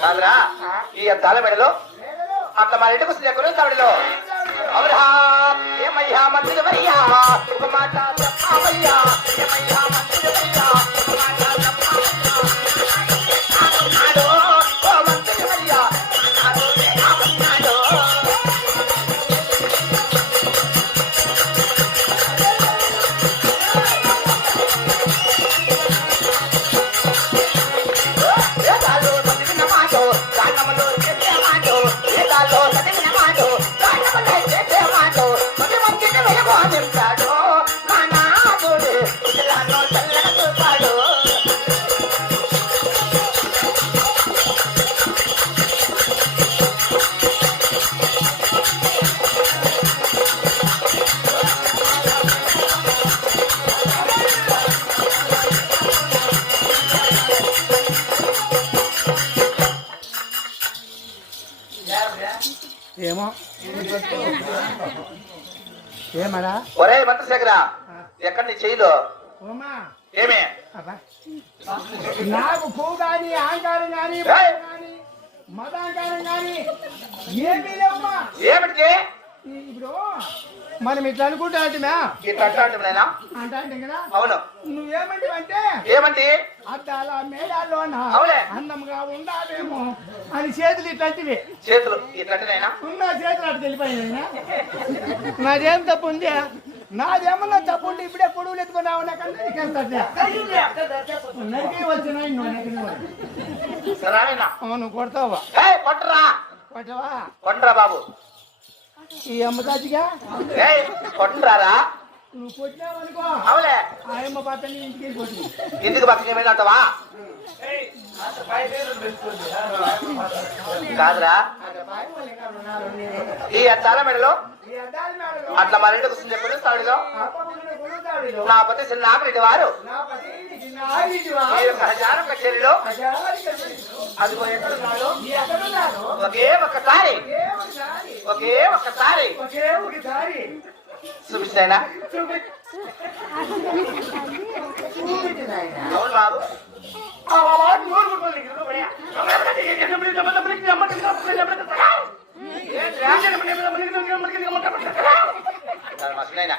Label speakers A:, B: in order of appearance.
A: కాదురా ఈ అద్దాల మెడలో అట్లా మన ఇంటికి వస్తుంది ఎక్కడ తమిడిలో అవునా ఏమయ్యా మంత్రివయ్యా ఒక మాట చెప్పావయ్యా ఏమయ్యా
B: ఏమో? ఏమరా?
A: ఒరే మంత్రశేఖర ఎక్కడ నీ చెయ్యిలో ఏమే.
B: నాకు పువ్వు కానీ అహంకారం కానీ మతాంకారం కానీ ఏమీ లేవమ్మా.
A: ఏమిటి
B: ఇప్పుడు మనం ఇట్లా అనుకుంటా
A: ఇట్లా
B: అంటే కదా?
A: అవును.
B: నువ్వేమంటే అంటే
A: ఏమంటి?
B: అద్దాల మేడాల్లోన
A: అవులే.
B: అందంగా ఉండాలేమో అని చేతులు ఇట్లాంటివి.
A: చేతులు ఇట్లా నాయనా
B: ఉన్న చేతులు అటు నాదేం తప్పు ఉంది? నాదేమన్నా తప్పు ఉంటే ఇప్పుడే పొడుగులు ఎత్తుకున్నావు నాకన్నా అవును కొడతావా?
A: కొట్టరా.
B: కొట్టవా?
A: కొట్టరా బాబు.
B: ఈ
A: కొట్టరారా?
B: నువ్వు
A: అవులే.
B: ఆ అమ్మ పాతని ఇంటికి
A: ఇందుకు పక్కకి ఏమైనా అంటావా? కాదురా. ఈ అద్దాల మెడలో? అట్లా మన ఇంటికి వస్తుంది ఎప్పుడు నా పతి చిన్న ఆకలి వారు. కచేరీలో అది ఒకే ఒకసారి ఒకే ఒకసారి చూపించాయనా అవును బాబు మస్తున్నాయినా